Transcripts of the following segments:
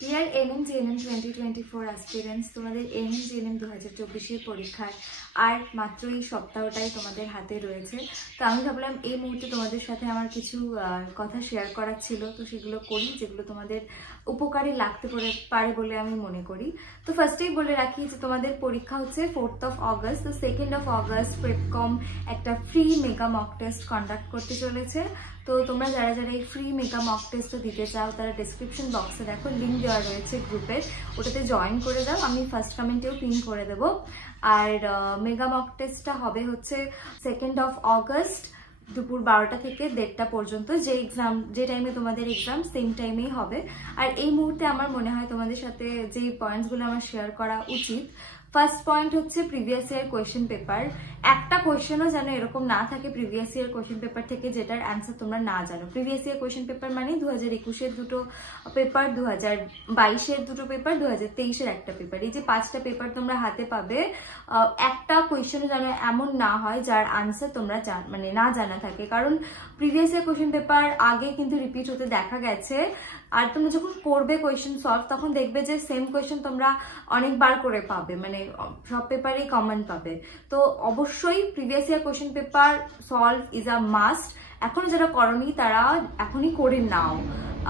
Deer NM GNM 2024 aspirants, তোমাদের NM GNM 2024 পরীক্ষার আর মাত্র এই সপ্তাহটাই তোমাদের হাতে রয়েছে। তো আমি ভাবলাম এই মুহূর্তে তোমাদের সাথে আমার কিছু কথা শেয়ার করার ছিল, তো সেগুলো করি যেগুলো তোমাদের উপকারে লাগতে পারে বলে আমি মনে করি। তো ফার্স্টেই বলে রাখি যে তোমাদের পরীক্ষা হচ্ছে 4th of August। তো 2nd of August প্রেপকম একটা free mega mock test conduct করতে চলেছে। তো তোমরা যারা যারা এই ফ্রি মেগা মক টেস্টটা দিতে চাও তারা ডেসক্রিপশন বক্সে দেখো লিঙ্ক দেওয়া রয়েছে গ্রুপের, ওটাতে জয়েন করে দাও, আমি ফার্স্ট কমেন্টেও পিন করে দেবো। আর মেগা মক টেস্টটা হবে হচ্ছে 2nd of August দুপুর 12টা থেকে 1:30টা পর্যন্ত। যে টাইমে তোমাদের এক্সাম সেম টাইমেই হবে। আর এই মুহূর্তে আমার মনে হয় তোমাদের সাথে যে পয়েন্টসগুলো আমার শেয়ার করা উচিত, ফার্স্ট পয়েন্ট হচ্ছে প্রিভিয়াস ইয়ার কোয়েশ্চেন পেপার। একটা কোয়েশ্চেনও যেন এরকম না থাকে প্রিভিয়াস ইয়ার কোয়েশ্চেন পেপার থেকে যেটার অ্যান্সার তোমরা না জানো। প্রিভিয়াস ইয়ার কোয়েশ্চেন পেপার মানে 2021-এর দুটো পেপার, 2022-এর দুটো পেপার, 2023-এর একটা পেপার। এই যে 5টা পেপার তোমরা হাতে পাবে, একটা কোয়েশ্চেনও যেন এমন না হয় যার আনসার তোমরা না জানা থাকে। কারণ প্রিভিয়াস ইয়ার কোয়েশ্চেন পেপার আগে কিন্তু রিপিট হতে দেখা গেছে। আর তোমরা যখন করবে কোয়েশ্চেন সলভ তখন দেখবে যে সেম কোয়েশ্চেন তোমরা অনেকবার করে পাবে, মানে সব পেপারেই কমন পাবে। তো অবশ্যই previous year question paper solve is a must. এখনো যারা করনি তারা এখনই করে নাও।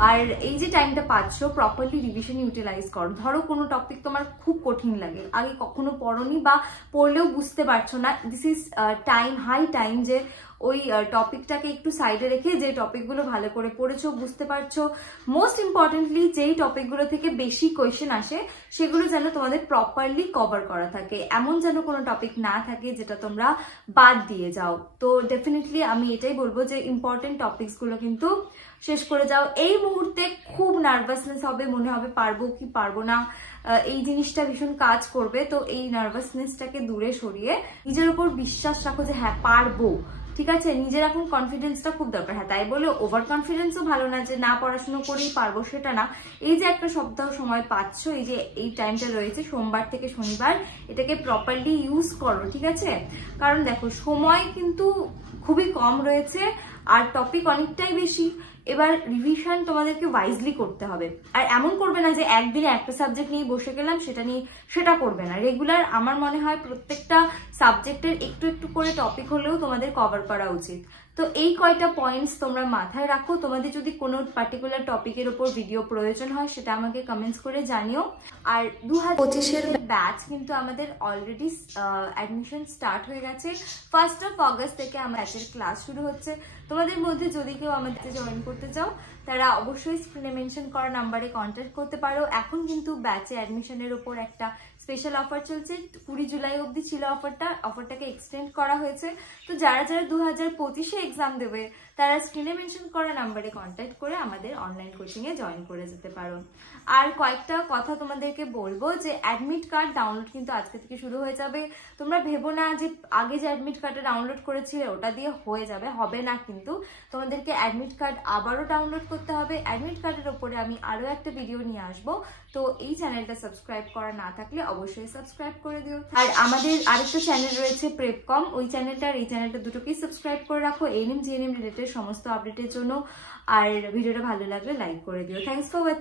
আর এই যে টাইমটা পাচ্ছ প্রপারলি রিভিশন ইউটিলাইজ করো। ধরো কোনো টপিক তোমার খুব কঠিন লাগে, আগে কখনো পড়োনি বা পড়লেও বুঝতে পারছো না, this is time, high time যে ওই টপিকটাকে একটু সাইডে রেখে যে টপিকগুলো ভালো করে পড়েছো, বুঝতে পারছো, মোস্ট ইম্পর্টেন্টলি যেই টপিকগুলো থেকে বেশি কোয়েশ্চেন আসে সেগুলো যেন তোমাদের প্রপারলি কভার করা থাকে। এমন যেন কোনো টপিক না থাকে যেটা তোমরা বাদ দিয়ে যাও। তো ডেফিনেটলি আমি এটাই বলবো যে ইম্পর্টেন্ট টপিকসগুলো কিন্তু শেষ করে যাও। এই মুহূর্তে খুব নার্ভাসনেস হবে, মনে হবে পারবো কি পারবো না, এই জিনিসটা ভীষণ কাজ করবে। তো এই নার্ভাসনেসটাকে দূরে সরিয়ে নিজের উপর বিশ্বাস রাখো যে হ্যাঁ পারবো, ঠিক আছে। নিজের এখন কনফিডেন্সটা খুব দরকার। হ্যাঁ, তাই বলে ওভার কনফিডেন্সও ভালো না যে না পড়াশোনা করেই পারবো, সেটা না। এই যে একটা সপ্তাহ সময় পাচ্ছ, এই যে এই টাইমটা রয়েছে সোমবার থেকে শনিবার, এটাকে প্রপারলি ইউজ করো, ঠিক আছে। কারণ দেখো সময় কিন্তু খুবই কম রয়েছে আর টপিক অনেকটাই বেশি। এবার রিভিশন তোমাদেরকে ওয়াইজলি করতে হবে। আর এমন করবে না যে একদিনে একটা সাবজেক্ট নিয়ে বসে গেলাম সেটা করবে না। রেগুলার আমার মনে হয় প্রত্যেকটা সাবজেক্টের একটু একটু করে টপিক হলেও তোমাদের কভার করা উচিত। তো এই কয়টা পয়েন্টস তোমরা মাথায় রাখো। তোমাদের যদি কোনো পার্টিকুলার টপিকের উপর ভিডিও প্রয়োজন হয় সেটা আমাকে কমেন্টস করে জানিও। আর 2025-এর ব্যাচ কিন্তু আমাদের অলরেডি অ্যাডমিশন স্টার্ট হয়ে গেছে। 1st of August থেকে আমার ব্যাচের ক্লাস শুরু হচ্ছে। তোমাদের মধ্যে যদি কেউ আমাদের জয়েন করতে চাও তারা অবশ্যই স্ক্রিনে মেনশন করা নাম্বারে কন্ট্যাক্ট করতে পারো। এখন কিন্তু ব্যাচে অ্যাডমিশনের উপর একটা স্পেশাল অফার চলছে, 20 জুলাই অবধি ছিল অফারটাকে এক্সটেন্ড করা হয়েছে। তো যারা 2025-এ এক্সাম দেবে তারা স্ক্রিনে মেনশন করা নাম্বারে কন্ট্যাক্ট করে আমাদের অনলাইন কোচিংয়ে জয়েন করে যেতে পারো। আর কয়েকটা কথা তোমাদেরকে বলবো যে অ্যাডমিট কার্ড ডাউনলোড কিন্তু আজকে থেকে শুরু হয়ে যাবে। তোমরা ভেবো না যে আগে যে অ্যাডমিট কার্ডটা ডাউনলোড করেছিলে ওটা দিয়ে হয়ে যাবে, হবে না। কিন্তু তোমাদেরকে অ্যাডমিট কার্ড আবারও ডাউনলোড করতে হবে। অ্যাডমিট কার্ডের ওপরে আমি আরও একটা ভিডিও নিয়ে আসবো। তো এই চ্যানেলটা সাবস্ক্রাইব করা না থাকলে অবশ্যই সাবস্ক্রাইব করে দিও। আর আমাদের আরেকটা চ্যানেল রয়েছে প্রেপকম, ওই চ্যানেলটা আর এই চ্যানেলটা দুটোকেই সাবস্ক্রাইব করে রাখো এনএম জিএনএম রিলেটেড সমস্ত আপডেটের জন্য। আর ভিডিওটা ভালো লাগলে লাইক করে দিও। Thanks for watching.